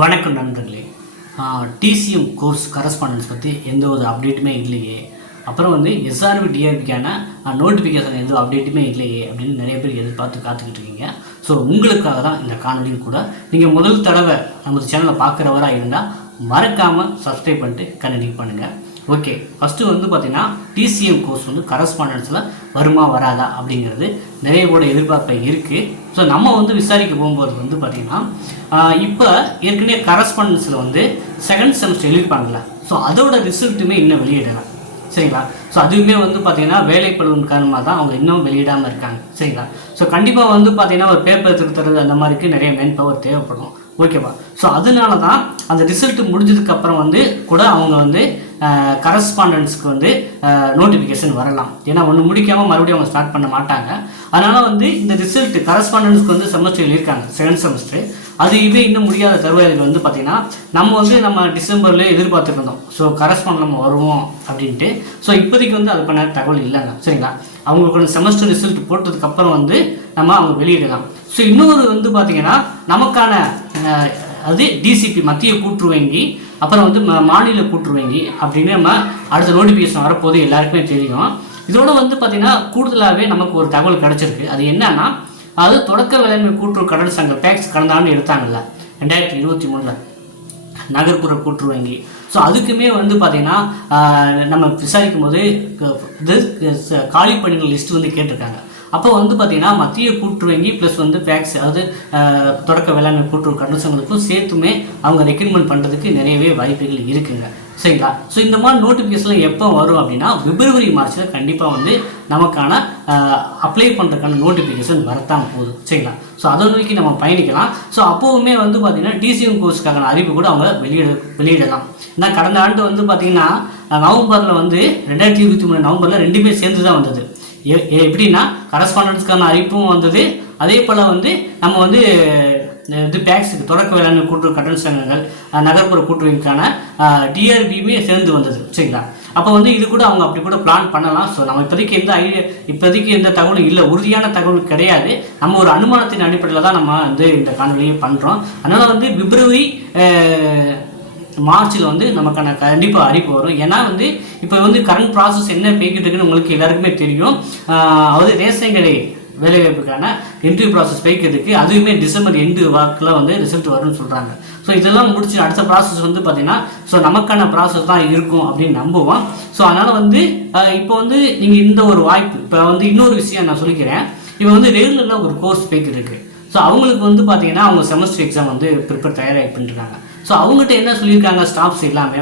வணக்கம் நண்பர்களே. DCM course correspondence பற்றி எந்த ஒரு அப்டேட்டுமே இல்லையே, அப்புறம் எஸ்ஆர்பி டிஆர்பிக்கான நோட்டிஃபிகேஷன் எந்த அப்டேட்டுமே இல்லையே அப்படின்னு நிறைய பேர் எதிர்பார்த்து காத்துக்கிட்டு இருக்கீங்க. ஸோ உங்களுக்காக தான் இந்த காணொலியும் கூட. நீங்கள் முதல் தடவை நம்ம சேனலை பார்க்குறவராக இருந்தால் மறக்காமல் சப்ஸ்கிரைப் பண்ணிட்டு கண்டினியூ பண்ணுங்கள். ஓகே, ஃபஸ்ட்டு பார்த்தீங்கன்னா டிசிஎம் கோர்ஸ் கரஸ்பாண்டன்ஸில் வருமா வராதா அப்படிங்கிறது நிறைய கூட எதிர்பார்ப்பு இருக்குது. ஸோ நம்ம விசாரிக்க போகும்போது பார்த்திங்கன்னா இப்போ ஏற்கனவே கரஸ்பாண்டன்ஸில் செகண்ட் செமஸ்டர் எழுதிப்பாங்களா, ஸோ அதோட ரிசல்ட்டுமே இன்னும் வெளியிடலாம். சரிங்களா? ஸோ அதுவுமே பார்த்திங்கன்னா வேலைப்பழுவின் காரணமாக தான் அவங்க இன்னும் வெளியிடாமல் இருக்காங்க. சரிங்களா? ஸோ கண்டிப்பாக பார்த்திங்கன்னா ஒரு பேப்பர் திருத்துறது அந்த மாதிரிக்கு நிறைய மேன் பவர் தேவைப்படும். ஓகேவா? ஸோ அதனால தான் அந்த ரிசல்ட் முடிஞ்சதுக்கப்புறம் கூட அவங்க கரஸ்பாண்டன்ஸுக்கு நோட்டிஃபிகேஷன் வரலாம். ஏன்னா ஒன்று முடிக்காமல் மறுபடியும் அவங்க ஸ்டார்ட் பண்ண மாட்டாங்க. அதனால் இந்த ரிசல்ட் கரஸ்பாண்டன்ஸுக்கு செமஸ்டர் எழுதியிருக்காங்க, செகண்ட் செமஸ்டர். அது இன்னும் முடியாத தருவாயில் பார்த்திங்கன்னா நம்ம டிசம்பர்லேயே எதிர்பார்த்துருந்தோம். ஸோ கரஸ்பாண்ட் நம்ம வருவோம் அப்படின்ட்டு. ஸோ இப்போதைக்கு அது பண்ண தகவல் இல்லைங்க. சரிங்களா? அவங்களுக்கு செமஸ்டர் ரிசல்ட் போட்டதுக்கப்புறம் நம்ம அவங்க வெளியிடலாம். ஸோ இன்னொரு பார்த்திங்கன்னா நமக்கான அது டிசிபி மத்திய கூட்டுறவு வங்கி, அப்புறம் மாநில கூட்டுறவு வங்கி அப்படின்னு நம்ம அடுத்த நோட்டிஃபிகேஷன் வரப்போது எல்லாருக்குமே தெரியும். இதோட பார்த்திங்கன்னா கூடுதலாகவே நமக்கு ஒரு தகவல் கிடச்சிருக்கு. அது என்னன்னா, அது தொடக்க வேளாண்மை கூட்டுறவு கடன் சங்கம் டேக்ஸ் கடந்த ஆண்டு எடுத்தாங்கல்ல 2023 நகர்ப்புற கூட்டுறவு வங்கி. ஸோ அதுக்குமே பார்த்திங்கன்னா நம்ம விசாரிக்கும் போது காலி பணிகள் லிஸ்ட்டு கேட்டிருக்காங்க. அப்போ பார்த்திங்கன்னா மத்திய கூட்டுறவு வங்கி ப்ளஸ் டேக்ஸ், அதாவது தொடக்க வேளாண்மை கூட்டுறவு கடன் சங்கங்களுக்கும் சேர்த்துமே அவங்க ரெக்ரூட்மெண்ட் பண்ணுறதுக்கு நிறையவே வாய்ப்புகள் இருக்குங்க. சரிங்களா? ஸோ இந்த மாதிரி நோட்டிஃபிகேஷன் எப்போ வரும் அப்படின்னா பிப்ரவரி மார்ச்சில் கண்டிப்பாக நமக்கான அப்ளை பண்ணுறதுக்கான நோட்டிஃபிகேஷன் வரத்தான் போகுது. சரிங்களா? ஸோ அதை நோக்கி நம்ம பயணிக்கலாம். ஸோ அப்போவுமே பார்த்திங்கன்னா டிசிஎம் கோர்ஸுக்கான அறிவு கூட அவங்க வெளியிடலாம். ஏன்னா கடந்த ஆண்டு பார்த்திங்கன்னா நவம்பரில் 2023 நவம்பரில் ரெண்டுமே சேர்ந்து தான் வந்தது. எப்படின்னா கரஸ்பாண்டன்ஸ்க்கான அறிவிப்பும் வந்தது, அதே போல் நம்ம டேக்ஸுக்கு தொடக்க வேளாண்மை கூட்டுறவு கடன் சங்கங்கள் நகர்ப்புற கூட்டுறவுக்கான டிஆர்பியுமே சேர்ந்து வந்தது. சரிங்களா? அப்போ இது கூட அவங்க அப்படி கூட பிளான் பண்ணலாம். ஸோ நம்ம இப்போதைக்கு எந்த தகவலும் இல்லை, உறுதியான தகவல் கிடையாது. நம்ம ஒரு அனுமானத்தின் அடிப்படையில் தான் நம்ம இந்த காணொலியை பண்ணுறோம். அதனால் பிப்ரவரி மார்ச்சில் நமக்கான கண்டிப்பாக அறிவிப்பு வரும். ஏன்னா இப்போ கரண்ட் ப்ராசஸ் என்ன போய்கிட்டு இருக்குன்னு உங்களுக்கு எல்லாருக்குமே தெரியும். ரேஷன் கடை வேலைவாய்ப்புக்கான இன்டர்வியூ ப்ராசஸ் போய்க்கிறதுக்கு அதுவுமே டிசம்பர் எண்டு வாக்கில் ரிசல்ட் வரும்னு சொல்கிறாங்க. ஸோ இதெல்லாம் முடிச்சு அடுத்த ப்ராசஸ் பார்த்திங்கன்னா ஸோ நமக்கான ப்ராசஸ் தான் இருக்கும் அப்படின்னு நம்புவோம். ஸோ அதனால் இப்போ நீங்கள் இந்த ஒரு வாய்ப்பு இப்போ இன்னொரு விஷயம் நான் சொல்லிக்கிறேன். இப்போ ரெகுலரில் ஒரு கோர்ஸ் போய்கிட்டு இருக்குது. ஸோ அவங்களுக்கு பார்த்திங்கன்னா அவங்க செமஸ்டர் எக்ஸாம் ப்ரிப்பேர் தயாராகி பண்ணிட்டுருக்காங்க. ஸோ அவங்ககிட்ட என்ன சொல்லியிருக்காங்க, ஸ்டாஃப்ஸ் எல்லாமே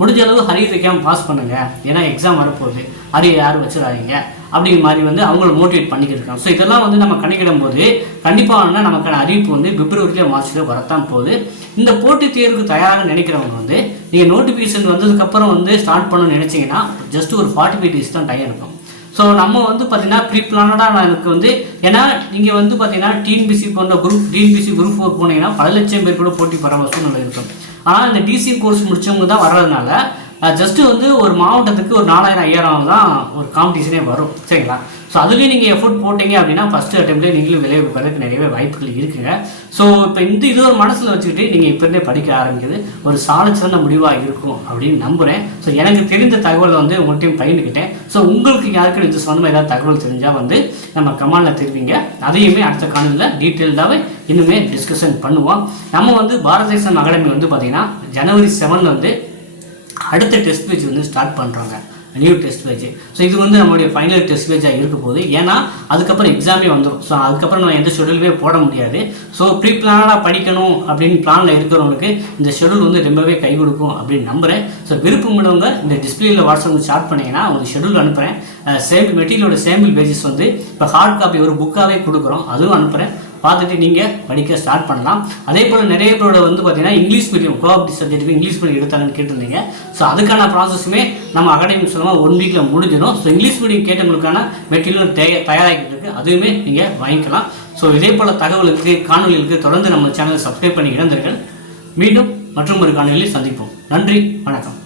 முடிஞ்ச அளவு ஹரியர் வைக்காமல் பாஸ் பண்ணுங்கள், ஏன்னா எக்ஸாம் வரப்போகுது, ஹரியர் யாரும் வச்சிடாதீங்க அப்படிங்கிற மாதிரி அவங்கள மோட்டிவேட் பண்ணிக்கிருக்காங்க. ஸோ இதெல்லாம் நம்ம கணக்கிடும் போது கண்டிப்பாக நமக்கான அறிவிப்பு பிப்ரவரியில மார்ச்சில் வரத்தான் போகுது. இந்த போட்டித் தேர்வுக்கு தயாராக நினைக்கிறவங்க நீங்கள் நோட்டிஃபிகேஷன் வந்ததுக்கப்புறம் ஸ்டார்ட் பண்ணணும்னு நினச்சிங்கன்னா ஜஸ்ட் ஒரு 45 days தான் டைம் இருக்கும். ஸோ நம்ம பார்த்திங்கன்னா ப்ரீ பிளானடாக எனக்கு ஏன்னா நீங்கள் பார்த்திங்கன்னா டிஎன்பிசி போன்ற டிஎன்பிசி குரூப் 4 போனீங்கன்னா பல லட்சம் பேர் கூட போட்டி போகிற சூழ்நிலை இருக்கும். ஆனால் இந்த டிசி கோர்ஸ் முடித்தவங்க தான் வர்றதுனால ஜஸ்ட்டு ஒரு மாவட்டத்துக்கு ஒரு 4000-5000 தான் ஒரு காம்படிஷனே வரும். சரிங்களா? ஸோ அதுலேயும் நீங்கள் எஃபோர்ட் போட்டிங்க அப்படின்னா ஃபஸ்ட்டு அட்டெம்ப்ட்லேயே நீங்களும் விளைவு பெறதுக்கு நிறையவே வாய்ப்புகள் இருக்குங்க. ஸோ இப்போ இது ஒரு மனசில் வச்சுக்கிட்டு நீங்கள் இப்போ இருந்தே படிக்க ஆரம்பிக்கிறது ஒரு சிறந்த முடிவாக இருக்கும் அப்படின்னு நம்புகிறேன். ஸோ எனக்கு தெரிந்த தகவலை உங்கள்கிட்டையும் பகிர்ந்துக்கிட்டேன். ஸோ உங்களுக்கு யாருக்கும் இது சொந்தமாக ஏதாவது தகவல் தெரிஞ்சால் நம்ம கமெண்டில் தெரிவிங்க. அதையுமே அடுத்த காணொலியில் டீட்டெயில்டாகவே இன்னுமே டிஸ்கஷன் பண்ணுவோம். நம்ம பாரதேசம் அகாடமி பார்த்திங்கன்னா ஜனவரி 7 அடுத்த டெஸ்ட் பேஜ் ஸ்டார்ட் பண்ணுறாங்க, நியூ டெஸ்ட் பேஜ். ஸோ இது நம்மளுடைய ஃபைனல் டெஸ்ட் பேஜாக இருக்க போகுது. ஏன்னா அதுக்கப்புறம் எக்ஸாமே வந்துடும். ஸோ அதுக்கப்புறம் நம்ம எந்த ஷெடியூலுமே போட முடியாது. ஸோ ப்ரீ பிளானாக படிக்கணும் அப்படின்னு பிளானில் இருக்கிறவங்களுக்கு இந்த ஷெடியூல் ரொம்பவே கை கொடுக்கும் அப்படின்னு நம்புகிறேன். ஸோ விருப்பமுள்ளவங்க இந்த டிஸ்பிளேயில் வாட்ஸ்அப் ஸ்டார்ட் பண்ணிங்கன்னா உங்களுக்கு ஷெடியூல் அனுப்புகிறேன். சேம்பிள் மெட்டீரியலோட சேம்பிள் பேஜஸ் இப்போ ஹார்ட் காப்பி ஒரு புக்காகவே கொடுக்குறோம், அதுவும் அனுப்புகிறேன். பார்த்துட்டு நீங்கள் படிக்க ஸ்டார்ட் பண்ணலாம். அதே போல் நிறைய பேரோட பார்த்திங்கன்னா இங்கிலீஷ் மீடியம் கோஆப்டி சப்ஜெக்ட்டுக்கு இங்கிலீஷ் மீடியம் எடுத்தாங்கன்னு கேட்டிருந்தீங்க. ஸோ அதுக்கான ப்ராசஸுமே நம்ம அகாடமி சொல்லமாக 1 வீக்கில் முடிஞ்சிடும். ஸோ இங்கிலீஷ் மீடியம் கேட்டவங்களுக்கான மெட்டீரியல் தயாராகிட்டு இருக்குது, அதுவுமே நீங்கள் வாங்கிக்கலாம். ஸோ இதே போல் தகவலுக்கு காணொலிகளுக்கு தொடர்ந்து நம்ம சேனலை சப்ஸ்கிரைப் பண்ணி இழந்தீர்கள். மீண்டும் மற்றும் ஒரு காணொலியில் சந்திப்போம். நன்றி, வணக்கம்.